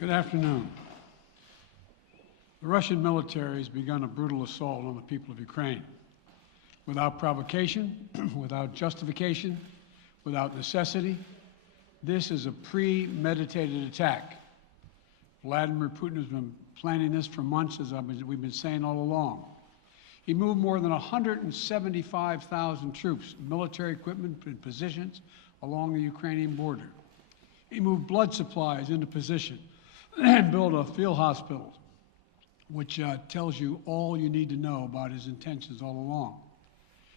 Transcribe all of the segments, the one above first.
Good afternoon. The Russian military has begun a brutal assault on the people of Ukraine. Without provocation, without justification, without necessity, this is a premeditated attack. Vladimir Putin has been planning this for months, as we've been saying all along. He moved more than 175,000 troops, military equipment and positions along the Ukrainian border. He moved blood supplies into position and built a field hospital, which tells you all you need to know about his intentions all along.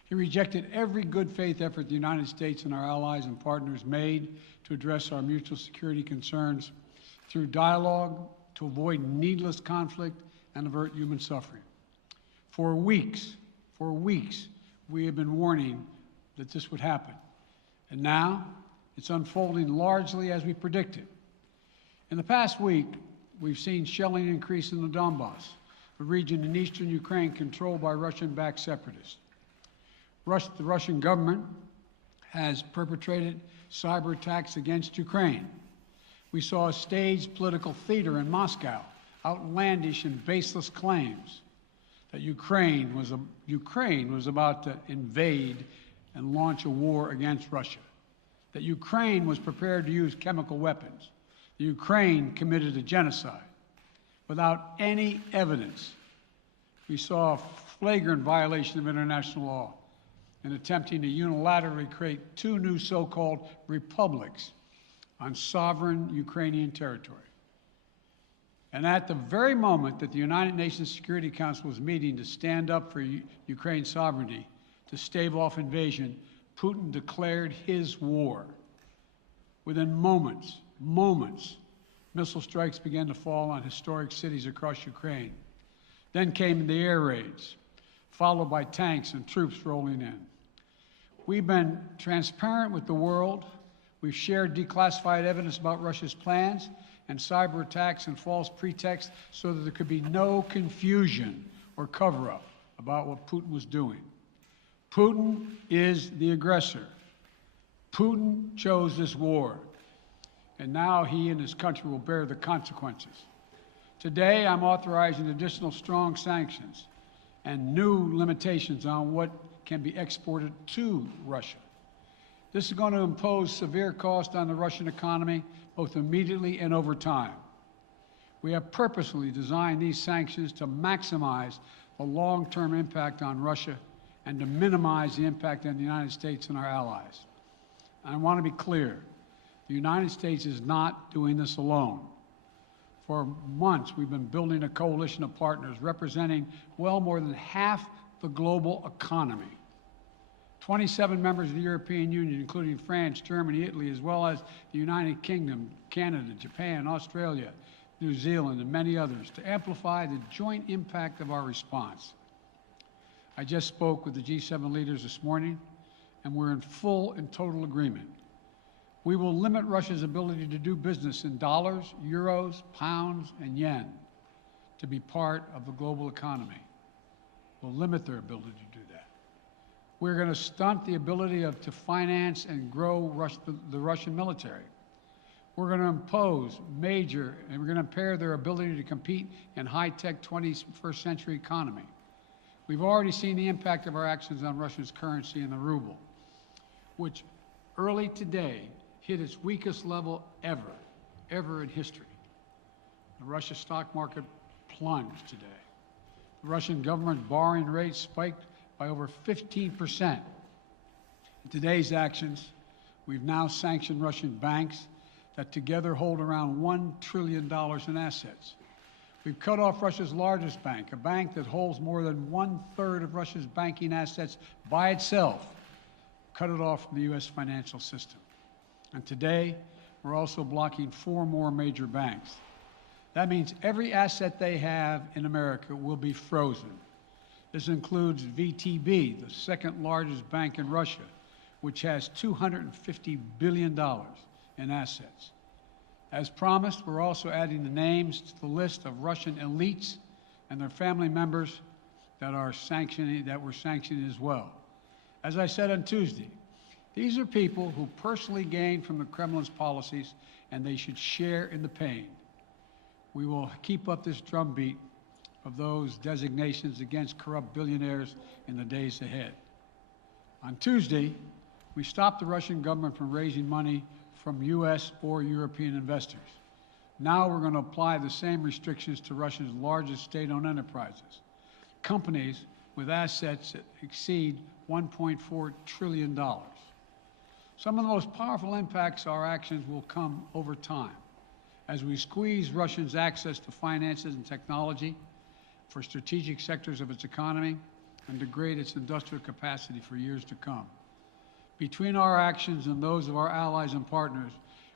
He rejected every good faith effort the United States and our allies and partners made to address our mutual security concerns through dialogue to avoid needless conflict and avert human suffering. For weeks, we have been warning that this would happen. And now it's unfolding largely as we predicted. In the past week, we've seen shelling increase in the Donbass, a region in eastern Ukraine controlled by Russian-backed separatists. The Russian government has perpetrated cyber attacks against Ukraine. We saw a staged political theater in Moscow, outlandish and baseless claims that Ukraine was about to invade and launch a war against Russia, that Ukraine was prepared to use chemical weapons, that Ukraine committed a genocide. Without any evidence, we saw a flagrant violation of international law in attempting to unilaterally create two new so-called republics on sovereign Ukrainian territory. And at the very moment that the United Nations Security Council was meeting to stand up for Ukraine's sovereignty, to stave off invasion, Putin declared his war. Within moments, missile strikes began to fall on historic cities across Ukraine. Then came the air raids, followed by tanks and troops rolling in. We've been transparent with the world. We've shared declassified evidence about Russia's plans and cyber attacks and false pretexts so that there could be no confusion or cover-up about what Putin was doing. Putin is the aggressor. Putin chose this war, and now he and his country will bear the consequences. Today, I'm authorizing additional strong sanctions and new limitations on what can be exported to Russia. This is going to impose severe cost on the Russian economy, both immediately and over time. We have purposely designed these sanctions to maximize the long-term impact on Russia and to minimize the impact on the United States and our allies. I want to be clear, the United States is not doing this alone. For months, we've been building a coalition of partners representing well more than half the global economy. 27 members of the European Union, including France, Germany, Italy, as well as the United Kingdom, Canada, Japan, Australia, New Zealand, and many others, to amplify the joint impact of our response. I just spoke with the G7 leaders this morning, and we're in full and total agreement. We will limit Russia's ability to do business in dollars, euros, pounds, and yen to be part of the global economy. We'll limit their ability to do that. We're going to stunt the ability to finance and grow the Russian military. We're going to impose and we're going to impair their ability to compete in high-tech 21st century economy. We've already seen the impact of our actions on Russia's currency and the ruble, which early today hit its weakest level ever in history. The Russia stock market plunged today. The Russian government borrowing rate spiked by over 15%. In today's actions, we've now sanctioned Russian banks that together hold around $1 trillion in assets. We've cut off Russia's largest bank, a bank that holds more than 1/3 of Russia's banking assets by itself, cut it off from the U.S. financial system. And today, we're also blocking 4 more major banks. That means every asset they have in America will be frozen. This includes VTB, the second largest bank in Russia, which has $250 billion in assets. As promised, we're also adding the names to the list of Russian elites and their family members that we're sanctioning as well. As I said on Tuesday, these are people who personally gain from the Kremlin's policies, and they should share in the pain. We will keep up this drumbeat of those designations against corrupt billionaires in the days ahead. On Tuesday, we stopped the Russian government from raising money from U.S. or European investors. Now we're going to apply the same restrictions to Russia's largest state-owned enterprises, companies with assets that exceed $1.4 trillion. Some of the most powerful impacts of our actions will come over time as we squeeze Russia's access to finances and technology for strategic sectors of its economy and degrade its industrial capacity for years to come. Between our actions and those of our allies and partners,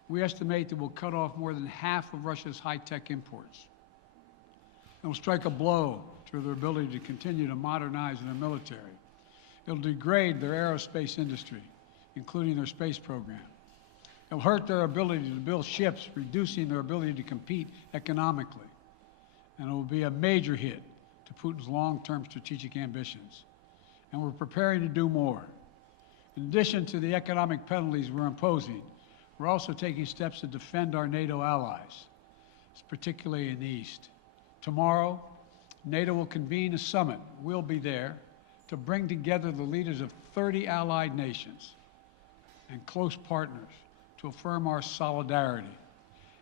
we estimate that we'll cut off more than half of Russia's high-tech imports. It will strike a blow to their ability to continue to modernize their military. It'll degrade their aerospace industry, including their space program. It'll hurt their ability to build ships, reducing their ability to compete economically. And it will be a major hit to Putin's long-term strategic ambitions. And we're preparing to do more. In addition to the economic penalties we're imposing, we're also taking steps to defend our NATO allies, particularly in the East. Tomorrow, NATO will convene a summit. We'll be there to bring together the leaders of 30 allied nations and close partners to affirm our solidarity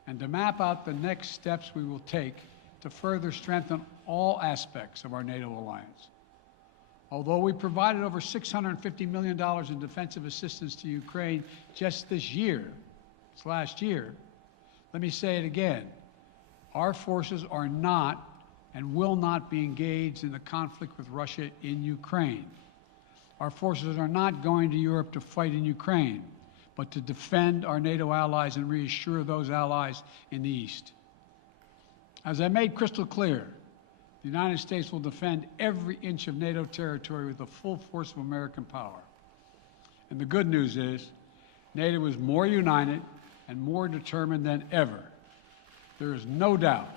and to map out the next steps we will take to further strengthen all aspects of our NATO alliance. Although we provided over $650 million in defensive assistance to Ukraine just this last year, let me say it again. Our forces are not and will not be engaged in the conflict with Russia in Ukraine. Our forces are not going to Europe to fight in Ukraine, but to defend our NATO allies and reassure those allies in the East. As I made crystal clear, the United States will defend every inch of NATO territory with the full force of American power. And the good news is, NATO is more united and more determined than ever. There is no doubt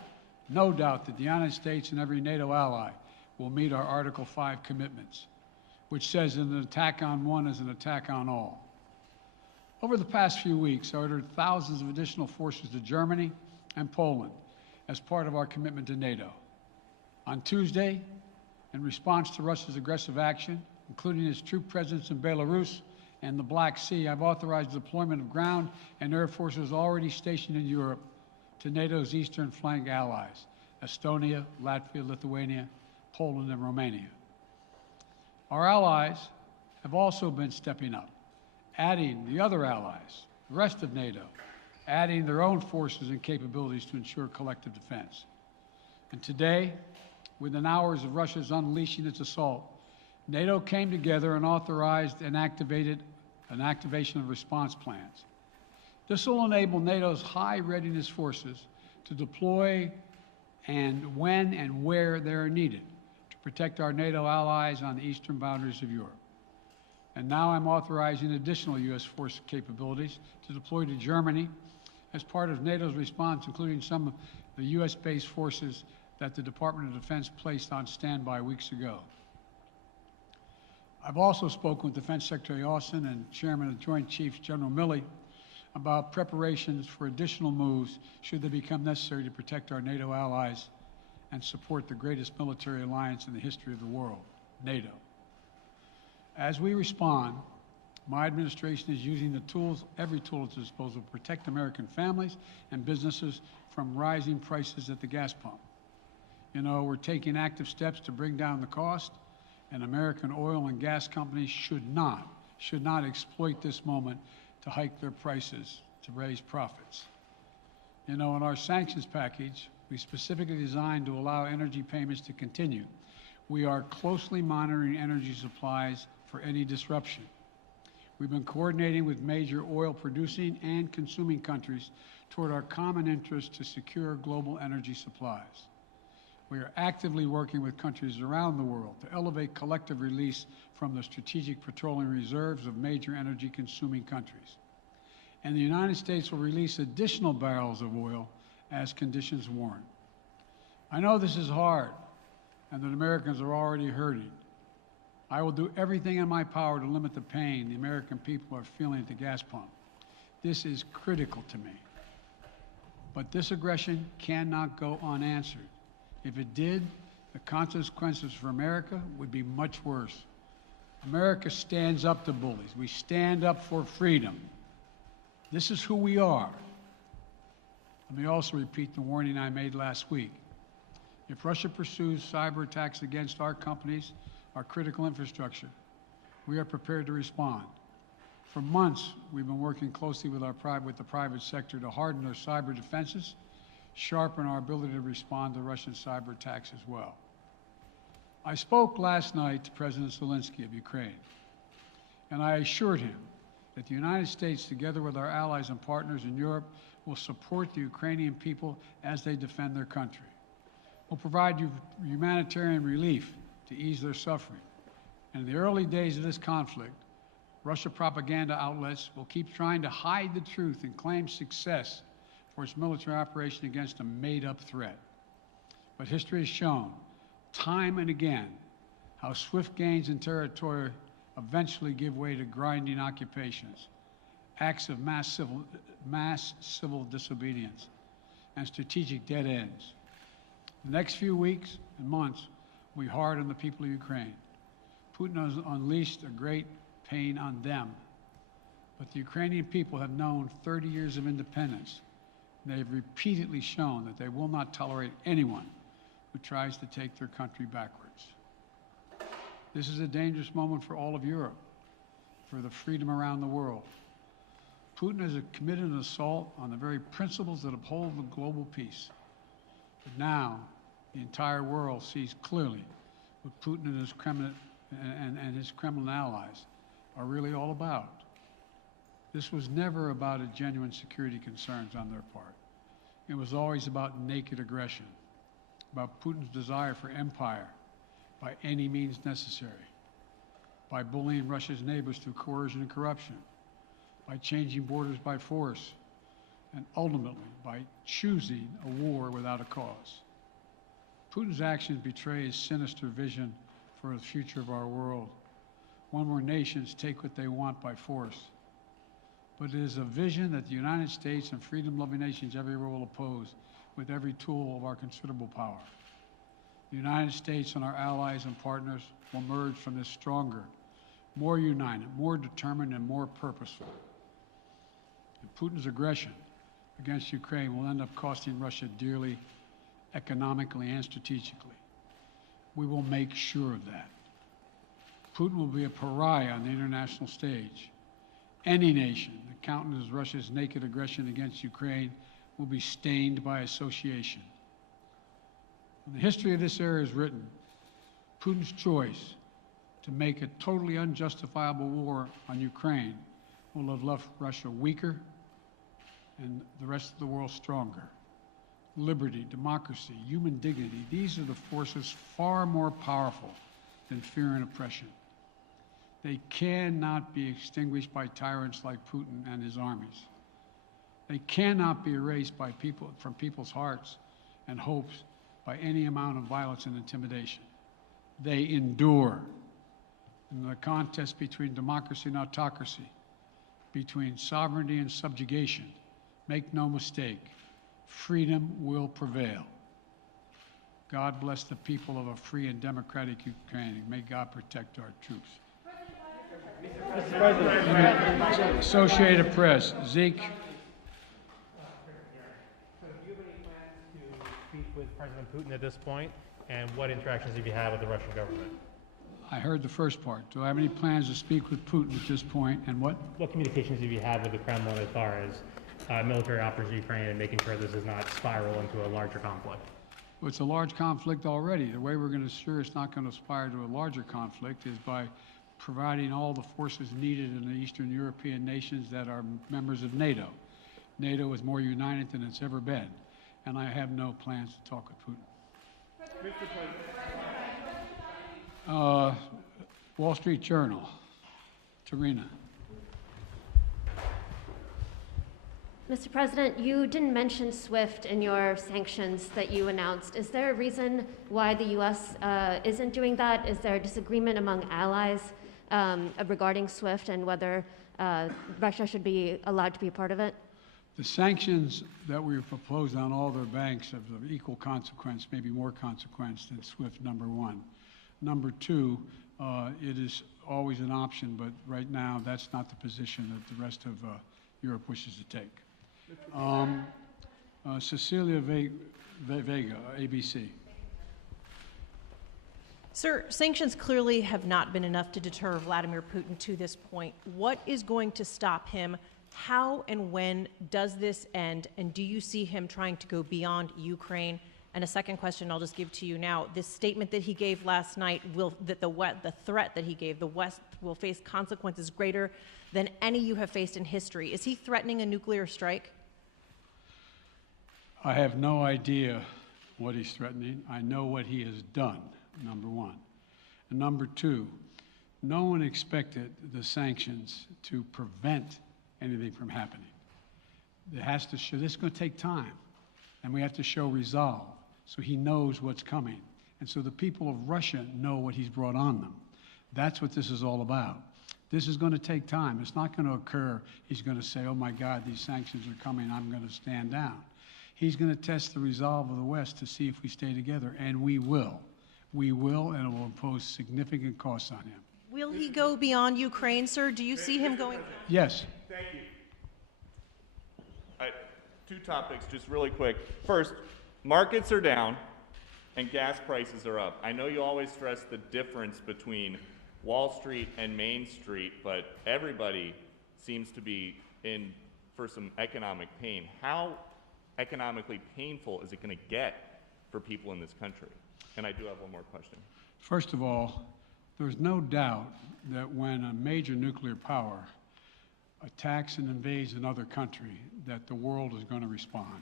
that the United States and every NATO ally will meet our Article 5 commitments, which says that an attack on one is an attack on all. Over the past few weeks, I ordered thousands of additional forces to Germany and Poland as part of our commitment to NATO. On Tuesday, in response to Russia's aggressive action, including its troop presence in Belarus and the Black Sea, I've authorized the deployment of ground and air forces already stationed in Europe to NATO's eastern flank allies, Estonia, Latvia, Lithuania, Poland, and Romania. Our allies have also been stepping up, adding the other allies, the rest of NATO, adding their own forces and capabilities to ensure collective defense. And today, within hours of Russia's unleashing its assault, NATO came together and authorized and activated an activation of response plans. This will enable NATO's high readiness forces to deploy and when and where they are needed to protect our NATO allies on the eastern boundaries of Europe. And now I'm authorizing additional U.S. force capabilities to deploy to Germany as part of NATO's response, including some of the U.S.-based forces that the Department of Defense placed on standby weeks ago. I've also spoken with Defense Secretary Austin and Chairman of the Joint Chiefs, General Milley, about preparations for additional moves should they become necessary to protect our NATO allies and support the greatest military alliance in the history of the world, NATO. As we respond, my administration is using the tools, every tool at its disposal, to protect American families and businesses from rising prices at the gas pump. You know, we're taking active steps to bring down the cost, and American oil and gas companies should not exploit this moment to hike their prices to raise profits. You know, in our sanctions package, we specifically designed to allow energy payments to continue. We are closely monitoring energy supplies for any disruption. We've been coordinating with major oil producing and consuming countries toward our common interest to secure global energy supplies. We are actively working with countries around the world to elevate collective release from the strategic petroleum reserves of major energy consuming countries. And the United States will release additional barrels of oil as conditions warrant. I know this is hard and that Americans are already hurting. I will do everything in my power to limit the pain the American people are feeling at the gas pump. This is critical to me. But this aggression cannot go unanswered. If it did, the consequences for America would be much worse. America stands up to bullies. We stand up for freedom. This is who we are. Let me also repeat the warning I made last week. If Russia pursues cyber attacks against our companies, our critical infrastructure, we are prepared to respond. For months, we've been working closely with the private sector to harden our cyber defenses, sharpen our ability to respond to Russian cyber attacks as well. I spoke last night to President Zelensky of Ukraine, and I assured him that the United States, together with our allies and partners in Europe, will support the Ukrainian people as they defend their country. We'll provide humanitarian relief to ease their suffering. And in the early days of this conflict, Russia propaganda outlets will keep trying to hide the truth and claim success for its military operation against a made-up threat. But history has shown, time and again, how swift gains in territory eventually give way to grinding occupations, acts of mass civil disobedience, and strategic dead ends. The next few weeks and months will be hard on the people of Ukraine. Putin has unleashed a great pain on them, but the Ukrainian people have known 30 years of independence. They have repeatedly shown that they will not tolerate anyone who tries to take their country backwards. This is a dangerous moment for all of Europe, for the freedom around the world. Putin has committed an assault on the very principles that uphold the global peace. But now, the entire world sees clearly what Putin and his Kremlin allies are really all about. This was never about a genuine security concerns on their part. It was always about naked aggression, about Putin's desire for empire by any means necessary, by bullying Russia's neighbors through coercion and corruption, by changing borders by force, and ultimately by choosing a war without a cause. Putin's actions betray his sinister vision for the future of our world, one where nations take what they want by force. But it is a vision that the United States and freedom-loving nations everywhere will oppose with every tool of our considerable power. The United States and our allies and partners will emerge from this stronger, more united, more determined, and more purposeful. And Putin's aggression against Ukraine will end up costing Russia dearly, economically and strategically. We will make sure of that. Putin will be a pariah on the international stage. Any nation that countenances Russia's naked aggression against Ukraine will be stained by association. When the history of this era is written, Putin's choice to make a totally unjustifiable war on Ukraine will have left Russia weaker and the rest of the world stronger. Liberty, democracy, human dignity, these are the forces far more powerful than fear and oppression. They cannot be extinguished by tyrants like Putin and his armies. They cannot be erased by from people's hearts and hopes by any amount of violence and intimidation. They endure. In the contest between democracy and autocracy, between sovereignty and subjugation, make no mistake, freedom will prevail. God bless the people of a free and democratic Ukraine. May God protect our troops. Mr. President. Associated Press, Zeke. Do you have any plans to speak with President Putin at this point? And what interactions have you had with the Russian government? I heard the first part. Do I have any plans to speak with Putin at this point, and what? What communications have you had with the Kremlin as far as military operations in Ukraine and making sure this does not spiral into a larger conflict? Well, it's a large conflict already. The way we're going to ensure it's not going to aspire to a larger conflict is by providing all the forces needed in the Eastern European nations that are members of NATO. NATO is more united than it's ever been, and I have no plans to talk with Putin. Wall Street Journal, Tarina. Mr. President, you didn't mention SWIFT in your sanctions that you announced. Is there a reason why the U.S. Isn't doing that? Is there a disagreement among allies regarding SWIFT and whether Russia should be allowed to be a part of it? The sanctions that we proposed on all their banks have of equal consequence, maybe more consequence than SWIFT, number one. Number two, it is always an option, but right now that's not the position that the rest of Europe wishes to take. Cecilia Vega, ABC. Sir, sanctions clearly have not been enough to deter Vladimir Putin to this point. What is going to stop him? How and when does this end? And do you see him trying to go beyond Ukraine? And a second question I'll just give to you now. This statement that he gave last night, the threat that he gave, the West will face consequences greater than any you have faced in history. Is he threatening a nuclear strike? I have no idea what he's threatening. I know what he has done, number one. And number two, no one expected the sanctions to prevent anything from happening. It has to show, this is going to take time, and we have to show resolve so he knows what's coming. And so the people of Russia know what he's brought on them. That's what this is all about. This is going to take time. It's not going to occur, he's going to say, oh my God, these sanctions are coming, I'm going to stand down. He's going to test the resolve of the West to see if we stay together, and we will. We will, and it will impose significant costs on him. Will he go beyond Ukraine, sir? Do you see him going? Yes. Thank you. All right, two topics, just really quick. First, markets are down and gas prices are up. I know you always stress the difference between Wall Street and Main Street, but everybody seems to be in for some economic pain. How economically painful is it going to get for people in this country? And I do have one more question. First of all, there's no doubt that when a major nuclear power attacks and invades another country, that the world is going to respond,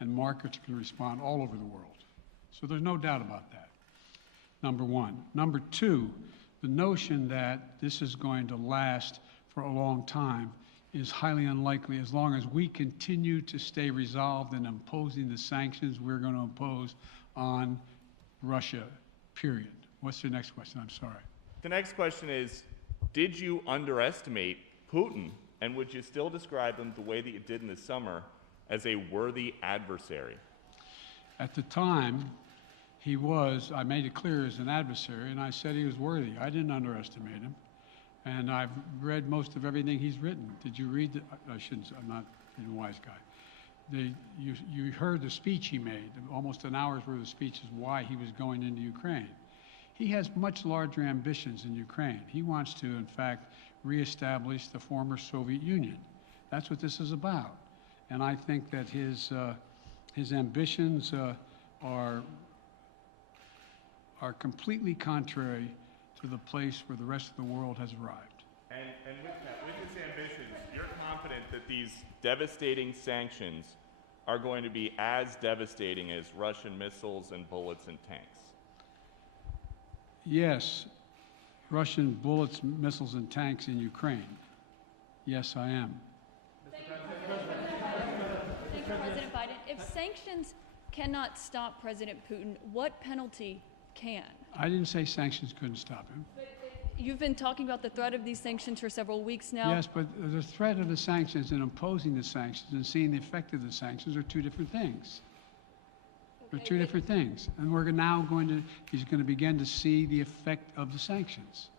and markets can respond all over the world. So there's no doubt about that, number one. Number two, the notion that this is going to last for a long time is highly unlikely as long as we continue to stay resolved in imposing the sanctions we're going to impose on Russia, period. What's your next question? I'm sorry. The next question is, did you underestimate Putin, and would you still describe him the way that you did in the summer as a worthy adversary? At the time, he was, I made it clear, as an adversary, and I said he was worthy. I didn't underestimate him. And I've read most of everything he's written. Did you read I shouldn't, I'm not a wise guy. You heard the speech he made, almost an hour's worth of speeches, why he was going into Ukraine. He has much larger ambitions in Ukraine. He wants to, in fact, reestablish the former Soviet Union. That's what this is about. And I think that his ambitions are completely contrary to the place where the rest of the world has arrived. And with his ambitions, you're confident that these devastating sanctions are going to be as devastating as Russian missiles and bullets and tanks? Yes, Russian bullets, missiles, and tanks in Ukraine. Yes, I am. Thank you, President Biden. If sanctions cannot stop President Putin, what penalty can? I didn't say sanctions couldn't stop him. You've been talking about the threat of these sanctions for several weeks now. Yes, but the threat of the sanctions and imposing the sanctions and seeing the effect of the sanctions are two different things. They're two different things. And we're now he's going to begin to see the effect of the sanctions.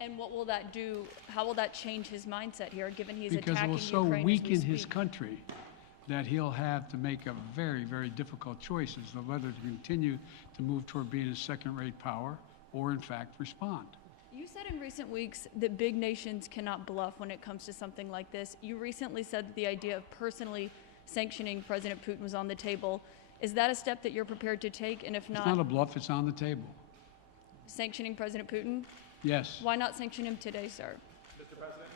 And what will that do? How will that change his mindset here, given he's Because attacking it will so Ukraine as we weaken his speak? country that he'll have to make a very, very difficult choice as to whether to continue to move toward being a second-rate power or, in fact, respond. You said in recent weeks that big nations cannot bluff when it comes to something like this. You recently said that the idea of personally sanctioning President Putin was on the table. Is that a step that you're prepared to take? And if It's not a bluff, it's on the table. sanctioning President Putin? Yes. Why not sanction him today, sir? Mr. President?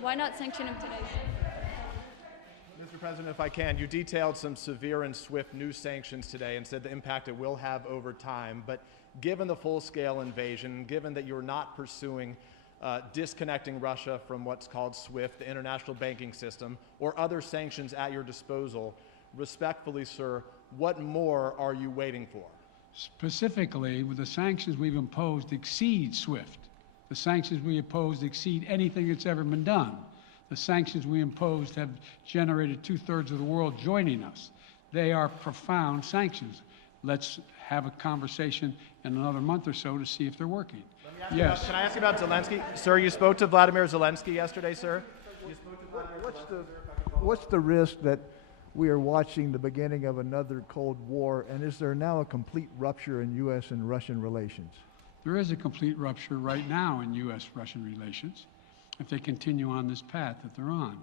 Why not sanction him today, sir? Mr. President, if I can, you detailed some severe and swift new sanctions today and said the impact it will have over time. But given the full-scale invasion, given that you're not pursuing disconnecting Russia from what's called SWIFT, the international banking system, or other sanctions at your disposal, respectfully, sir, what more are you waiting for? Specifically, with the sanctions we've imposed exceed SWIFT. The sanctions we imposed exceed anything that's ever been done. The sanctions we imposed have generated 2/3 of the world joining us. They are profound sanctions. Let's have a conversation in another month or so to see if they're working. Yes. Can I ask you about Zelensky? Sir, you spoke to Vladimir Zelensky yesterday, sir? You spoke to Vladimir What's the risk that we are watching the beginning of another Cold War, and is there now a complete rupture in U.S. and Russian relations? There is a complete rupture right now in U.S.-Russian relations if they continue on this path that they're on.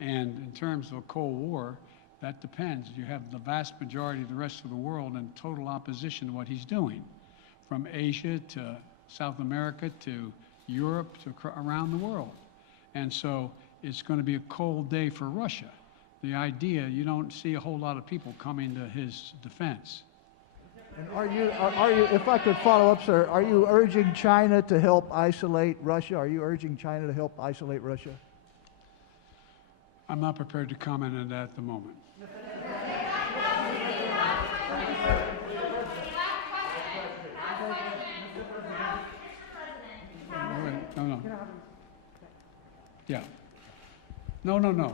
And in terms of a Cold War, that depends. You have the vast majority of the rest of the world in total opposition to what he's doing, from Asia to South America to Europe to around the world. And so it's going to be a cold day for Russia. The idea, you don't see a whole lot of people coming to his defense. And are you, if I could follow up, sir, are you urging China to help isolate Russia? Are you urging China to help isolate Russia? I'm not prepared to comment on that at the moment. No. Yeah. No.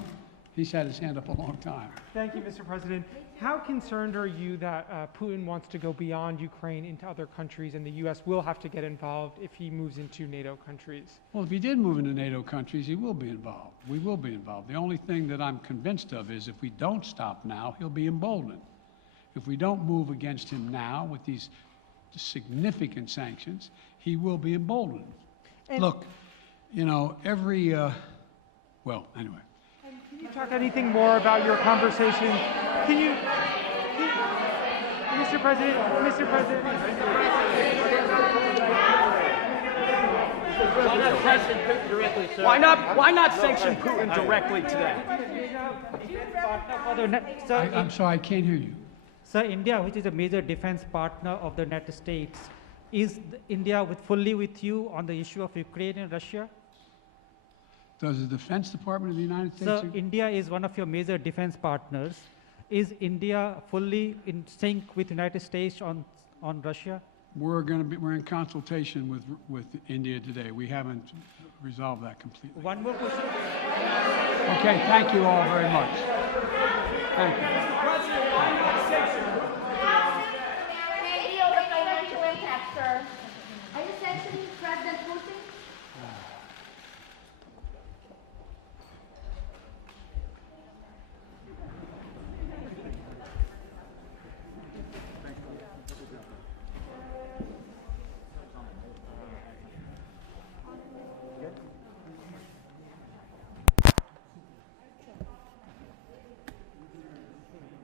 He's had his hand up a long time. Thank you, Mr. President. How concerned are you that Putin wants to go beyond Ukraine into other countries, and the U.S. will have to get involved if he moves into NATO countries? Well, if he did move into NATO countries, he will be involved. We will be involved. The only thing that I'm convinced of is if we don't stop now, he'll be emboldened. If we don't move against him now with these significant sanctions, he will be emboldened. And look, you know, well, anyway. Can you talk anything more about your conversation? Mr. President. Why not sanction Putin directly today? I'm sorry, I can't hear you. So India, which is a major defense partner of the United States, is India fully with you on the issue of Ukraine and Russia? Does the Defense Department of the United States... So India is one of your major defense partners. Is India fully in sync with the United States on Russia? We're in consultation with India today. We haven't resolved that completely. One more question. Okay, thank you all very much. Thank you. Financial impact, sir. Are you sanctioning President Putin